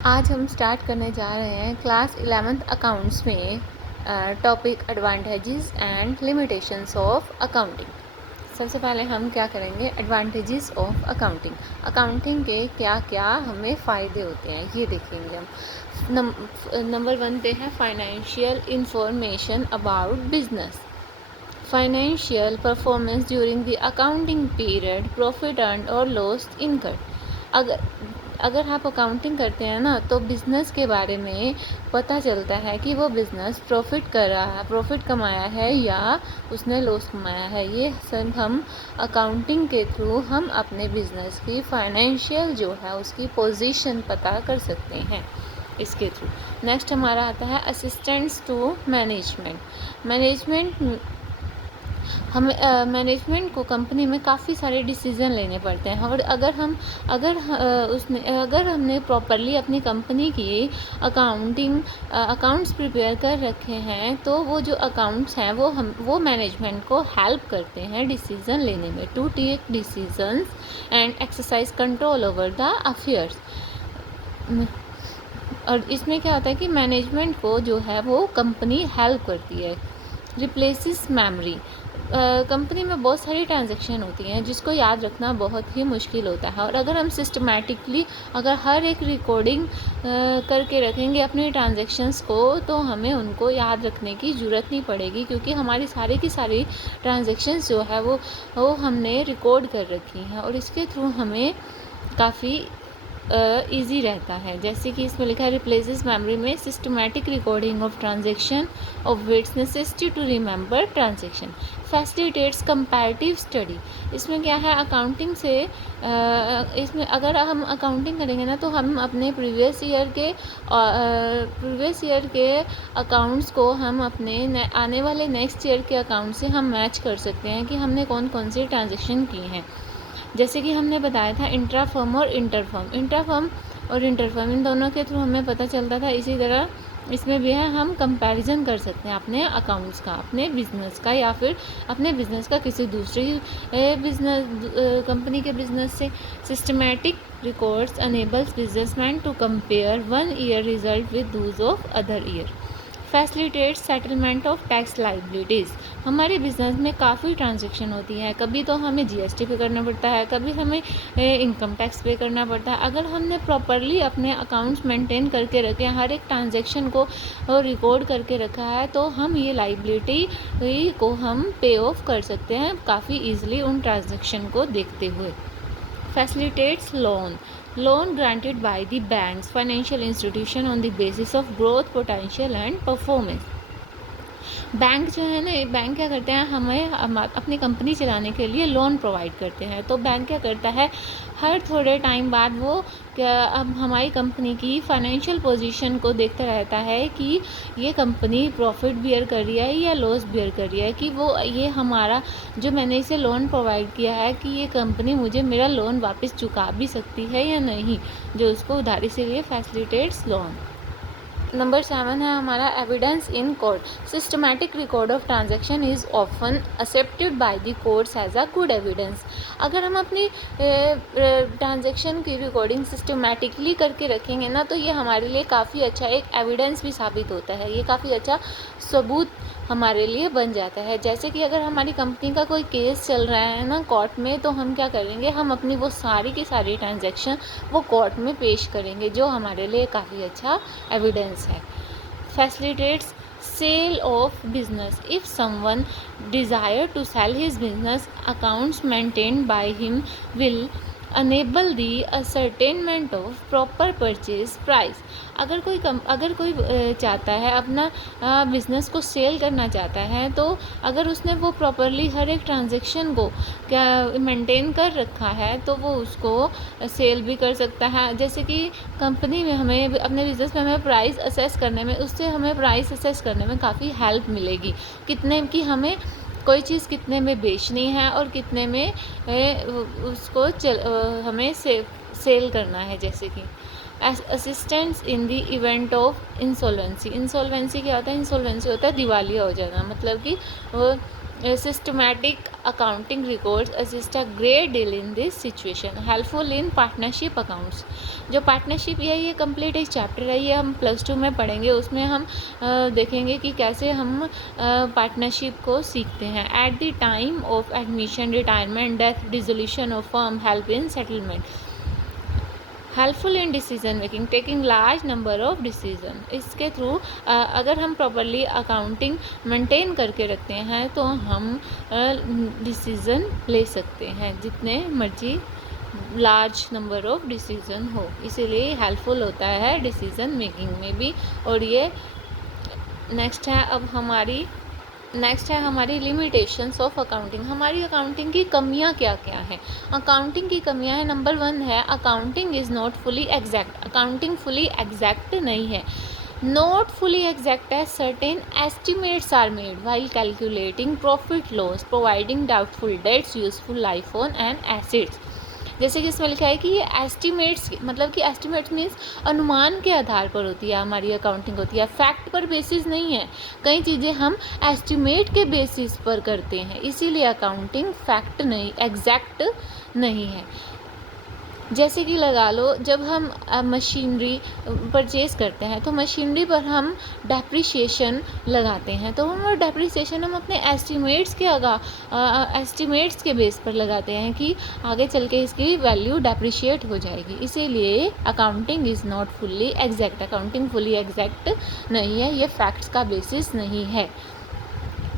आज हम स्टार्ट करने जा रहे हैं क्लास 11th अकाउंट्स में topic advantages and limitations of accounting. सबसे पहले हम क्या करेंगे, एडवांटेजेस ऑफ अकाउंटिंग। अकाउंटिंग के क्या क्या हमें फ़ायदे होते हैं ये देखेंगे हम। नंबर 1 पे है financial information about business. Financial performance during the accounting period, profit earned और लॉस इनकर्ड। अगर आप अकाउंटिंग करते हैं ना तो बिज़नेस के बारे में पता चलता है कि वो बिज़नेस प्रॉफिट कमाया है या उसने लॉस कमाया है। ये सब हम अकाउंटिंग के थ्रू हम अपने बिज़नेस की फाइनेंशियल जो है उसकी पोजीशन पता कर सकते हैं इसके थ्रू। नेक्स्ट हमारा आता है असिस्टेंट्स टू मैनेजमेंट। मैनेजमेंट को कंपनी में काफ़ी सारे डिसीज़न लेने पड़ते हैं और अगर हमने प्रॉपरली अपनी कंपनी की अकाउंट्स प्रिपेयर कर रखे हैं तो वो जो अकाउंट्स हैं वो मैनेजमेंट को हेल्प करते हैं डिसीज़न लेने में, to take decisions and exercise control over the affairs. और इसमें क्या होता है कि मैनेजमेंट को जो है वो कंपनी हेल्प करती है। रिप्लेसिस मेमोरी। कंपनी में बहुत सारी ट्रांजैक्शन होती हैं जिसको याद रखना बहुत ही मुश्किल होता है, और अगर हम सिस्टमैटिकली अगर हर एक रिकॉर्डिंग करके रखेंगे अपने ट्रांजैक्शंस को तो हमें उनको याद रखने की ज़रूरत नहीं पड़ेगी, क्योंकि हमारी सारी की सारी ट्रांजैक्शंस जो है वो हमने रिकॉर्ड कर रखी हैं और इसके थ्रू हमें काफ़ी ईजी रहता है। जैसे कि इसमें लिखा है रिप्लेसेस मेमोरी में systematic recording of transaction obviates necessity to remember transaction, facilitates comparative study. इसमें क्या है, अकाउंटिंग से इसमें अगर हम अकाउंटिंग करेंगे ना तो हम अपने प्रीवियस ईयर के अकाउंट्स को हम अपने आने वाले नेक्स्ट ईयर के अकाउंट से हम मैच कर सकते हैं कि हमने कौन कौन सी ट्रांजैक्शन की हैं। जैसे कि हमने बताया था इंट्रा फर्म और इंटरफर्म इन दोनों के थ्रू हमें पता चलता था। इसी तरह इसमें भी है, हम कंपैरिजन कर सकते हैं अपने अकाउंट्स का अपने बिज़नेस का या फिर अपने बिज़नेस का किसी दूसरी कंपनी के बिज़नेस से। Systematic records enables businessman to compare one year result with those of other year. Facilitates settlement of tax liabilities. हमारे बिजनेस में काफ़ी ट्रांजैक्शन होती है, कभी तो हमें जीएसटी पे करना पड़ता है, कभी हमें इनकम टैक्स पे करना पड़ता है। अगर हमने प्रॉपरली अपने अकाउंट्स मेंटेन करके रखे हैं, हर एक ट्रांजैक्शन को रिकॉर्ड करके रखा है, तो हम ये लाइबिलिटी को हम पे ऑफ कर सकते हैं काफ़ी ईजिली उन ट्रांजैक्शन को देखते हुए। Facilitates loan granted by the banks, financial institution on the basis of growth potential and performance। Bank जो है ना, बैंक क्या करते हैं, हमें अपनी कंपनी चलाने के लिए लोन प्रोवाइड करते हैं। तो बैंक क्या करता है, हर थोड़े टाइम बाद वो अब हमारी कंपनी की फाइनेंशियल पोजीशन को देखता रहता है कि ये कंपनी प्रॉफिट बियर कर रही है या लॉस बियर कर रही है, कि वो ये हमारा जो मैंने इसे लोन प्रोवाइड किया है कि ये कंपनी मुझे मेरा लोन वापस चुका भी सकती है या नहीं, जो उसको उधारी से लिए फैसिलिटेट्स लोन। नंबर 7 है हमारा evidence in court. Systematic record of transaction is often accepted by the courts as a good evidence. अगर हम अपनी ट्रांजैक्शन की रिकॉर्डिंग सिस्टमैटिकली करके रखेंगे ना तो ये हमारे लिए काफ़ी अच्छा एक एविडेंस भी साबित होता है, ये काफ़ी अच्छा सबूत हमारे लिए बन जाता है। जैसे कि अगर हमारी कंपनी का कोई केस चल रहा है ना कोर्ट में, तो हम क्या करेंगे, हम अपनी वो सारी की सारी ट्रांजैक्शन वो कोर्ट में पेश करेंगे, जो हमारे लिए काफ़ी अच्छा एविडेंस है। Facilitates sale of business. If someone desire to sell his business, accounts maintained by him will enable the ascertainment of proper purchase price. अगर कोई चाहता है अपना बिज़नेस को सेल करना चाहता है, तो अगर उसने वो प्रॉपरली हर एक ट्रांजैक्शन को क्या मेंटेन कर रखा है तो वो उसको सेल भी कर सकता है। जैसे कि कंपनी में हमें अपने बिज़नेस में हमें प्राइस असेस करने में, उससे हमें प्राइस असेस करने में काफ़ी हेल्प मिलेगी, कितने की हमें कोई चीज़ कितने में बेचनी है और कितने में उसको हमें सेल करना है। जैसे कि assistants in the event of insolvency. Insolvency क्या होता है, इंसॉल्वेंसी होता है दिवालिया हो जाना, मतलब कि वो Systematic accounting records assist a great deal in this situation. Helpful in partnership accounts. जो पार्टनरशिप ये कंप्लीट एक चैप्टर है, ये हम +2 में पढ़ेंगे. उसमें हम देखेंगे कि कैसे हम पार्टनरशिप को सीखते हैं. At the time of admission, retirement, death, dissolution of firm, help in settlement. Helpful in decision making, taking large number of decision. इसके थ्रू अगर हम प्रॉपरली अकाउंटिंग मेंटेन करके रखते हैं तो हम डिसीज़न ले सकते हैं, जितने मर्जी लार्ज नंबर ऑफ डिसीज़न हो. इसीलिए हेल्पफुल होता है डिसीज़न मेकिंग में भी. और ये नेक्स्ट है हमारी लिमिटेशंस ऑफ अकाउंटिंग. हमारी अकाउंटिंग की कमियां क्या क्या हैं. अकाउंटिंग की कमियां हैं. नंबर 1 है accounting is not fully exact. Accounting fully exact नहीं है. नॉट फुली एग्जैक्ट है. Certain estimates are made while calculating profit loss, providing doubtful debts, useful life on and assets. जैसे कि इसमें लिखा है कि ये एस्टिमेट्स, मतलब कि एस्टिमेट्स मीन्स अनुमान के आधार पर होती है हमारी अकाउंटिंग होती है, फैक्ट पर बेसिस नहीं है. कई चीज़ें हम एस्टिमेट के बेसिस पर करते हैं, इसीलिए अकाउंटिंग फैक्ट नहीं, एग्जैक्ट नहीं है. जैसे कि लगा लो, जब हम मशीनरी परचेज़ करते हैं तो मशीनरी पर हम डेप्रिसिएशन लगाते हैं, तो हम वो डेप्रिसिएशन हम अपने एस्टिमेट्स के बेस पर लगाते हैं कि आगे चल के इसकी वैल्यू डेप्रिशिएट हो जाएगी. इसीलिए accounting is not fully exact. Accounting fully exact नहीं है, ये फैक्ट्स का बेसिस नहीं है.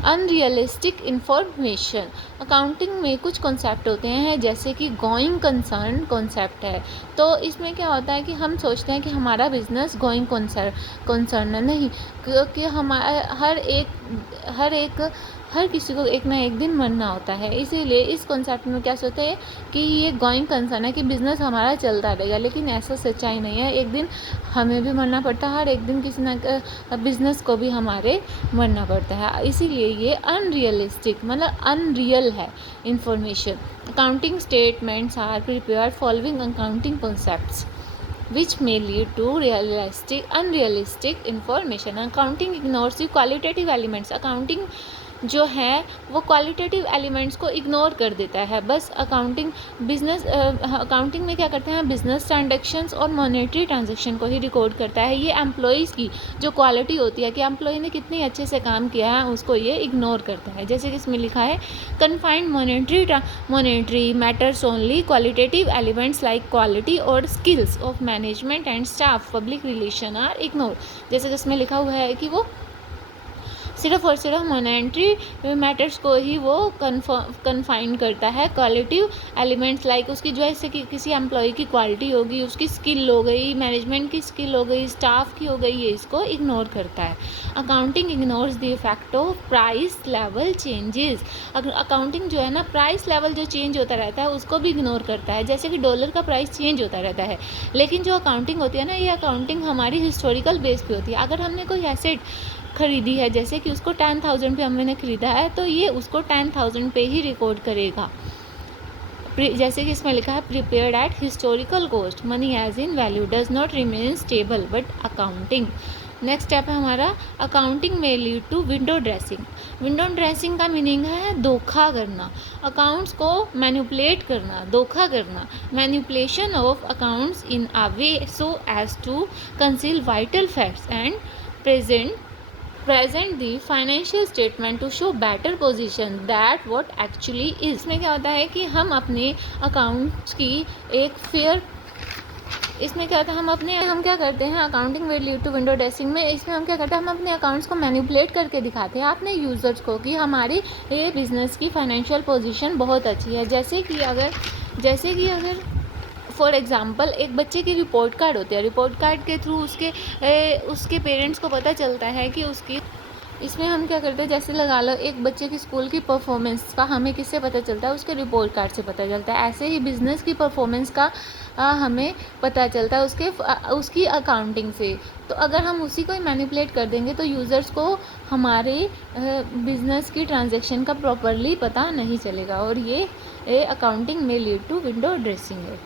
Unrealistic information. अकाउंटिंग में कुछ कॉन्सेप्ट होते हैं जैसे कि गोइंग कंसर्न कॉन्सेप्ट है. तो इसमें क्या होता है कि हम सोचते हैं कि हमारा बिजनेस गोइंग कंसर्न है. नहीं, क्योंकि हमारा हर किसी को एक ना एक दिन मरना होता है. इसीलिए इस कॉन्सेप्ट में क्या सोचते हैं कि ये गोइंग कंसर्न है, कि बिज़नेस हमारा चलता रहेगा, लेकिन ऐसा सच्चाई नहीं है. एक दिन हमें भी मरना पड़ता है, हर एक दिन किसी ना बिज़नेस को भी हमारे मरना पड़ता है. इसीलिए ये अनरियलिस्टिक मतलब अनरियल है information. Accounting statements are prepared following accounting concepts which may lead to unrealistic information. Accounting ignores the qualitative elements. Accounting जो है वो क्वालिटेटिव एलिमेंट्स को इग्नोर कर देता है. बस अकाउंटिंग में क्या करते हैं, बिजनेस ट्रांजैक्शंस और मॉनेटरी ट्रांजैक्शन को ही रिकॉर्ड करता है. ये एम्प्लॉयज़ की जो क्वालिटी होती है कि एम्प्लॉय ने कितने अच्छे से काम किया है, उसको ये इग्नोर करता है. जैसे कि इसमें लिखा है confined monetary matters only, qualitative elements like quality और skills of management and staff, public relation are ignore. जैसे कि इसमें लिखा हुआ है कि वो सिर्फ और सिर्फ मॉनेटरी मैटर्स को ही वो कन्फाइन करता है. क्वालिटिव एलिमेंट्स लाइक उसकी जो है कि किसी एम्प्लॉय की क्वालिटी होगी, उसकी स्किल हो गई, मैनेजमेंट की स्किल हो गई, स्टाफ की हो गई, ये इसको इग्नोर करता है. Accounting ignores the effect of price level changes. Accounting जो है ना, प्राइस लेवल जो चेंज होता रहता है उसको भी इग्नोर करता है. जैसे कि डॉलर का प्राइस चेंज होता रहता है, लेकिन जो अकाउंटिंग होती है ना, ये अकाउंटिंग हमारी हिस्टोरिकल बेस पे होती है. अगर हमने कोई एसेट खरीदी है, जैसे कि उसको 10,000 पे हमने खरीदा है, तो ये उसको 10,000 पे ही रिकॉर्ड करेगा. जैसे कि इसमें लिखा है prepared at historical cost, money as in value does not remain stable but accounting. Next step है हमारा अकाउंटिंग में lead to window dressing. Window dressing का मीनिंग है धोखा करना, अकाउंट्स को मैनिपुलेट करना, धोखा करना. Manipulation of accounts in a way so as to conceal vital facts and present the financial statement to show better position that what actually is. इसमें क्या होता है कि हम अपने अकाउंट्स की एक फेयर, इसमें क्या होता है हम क्या करते हैं accounting will lead to window dressing में. इसमें हम क्या करते हैं, हम अपने अकाउंट्स को मैनिपुलेट करके दिखाते हैं अपने यूज़र्स को कि हमारी ये बिज़नेस की फाइनेंशियल पोजीशन बहुत अच्छी है. जैसे कि अगर फॉर एग्ज़ाम्पल एक बच्चे की रिपोर्ट कार्ड होती है, रिपोर्ट कार्ड के थ्रू उसके पेरेंट्स को पता चलता है कि उसकी, इसमें हम क्या करते हैं, जैसे लगा लो एक बच्चे की स्कूल की परफॉर्मेंस का हमें किससे पता चलता है, उसके रिपोर्ट कार्ड से पता चलता है. ऐसे ही बिज़नेस की परफॉर्मेंस का हमें पता चलता है उसकी अकाउंटिंग से. तो अगर हम उसी को ही मैनिपुलेट कर देंगे तो यूज़र्स को हमारे बिज़नेस की ट्रांजैक्शन का प्रॉपरली पता नहीं चलेगा, और ये अकाउंटिंग में लीड टू विंडो ड्रेसिंग है.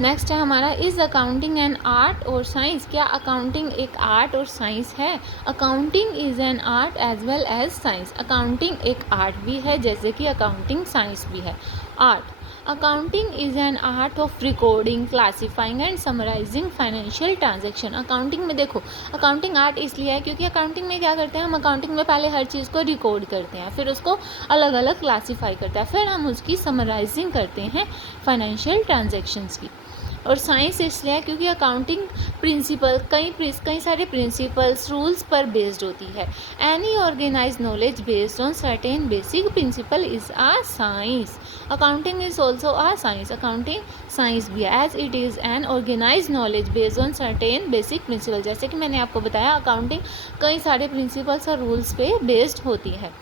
नेक्स्ट है हमारा, इज़ अकाउंटिंग एन आर्ट और साइंस? क्या अकाउंटिंग एक आर्ट और साइंस है? Accounting is an art as well as science. Accounting एक आर्ट भी है जैसे कि अकाउंटिंग साइंस भी है। Art, accounting is an art of recording, classifying and summarising financial transaction. Accounting में देखो, अकाउंटिंग आर्ट इसलिए है क्योंकि अकाउंटिंग में क्या करते हैं हम, अकाउंटिंग में पहले हर चीज़ को रिकॉर्ड करते हैं, फिर उसको अलग अलग क्लासीफाई करते हैं, फिर हम उसकी समराइजिंग करते हैं फाइनेंशियल ट्रांजेक्शन्स की। और साइंस इसलिए है क्योंकि अकाउंटिंग प्रिंसिपल कई सारे प्रिंसिपल्स रूल्स पर बेस्ड होती है। Any organise knowledge based on certain basic principle is a science. Accounting is also a science. Accounting science भी है as it is an organise knowledge based on certain basic principle. जैसे कि मैंने आपको बताया, अकाउंटिंग कई सारे प्रिंसिपल्स और रूल्स पे बेस्ड होती है।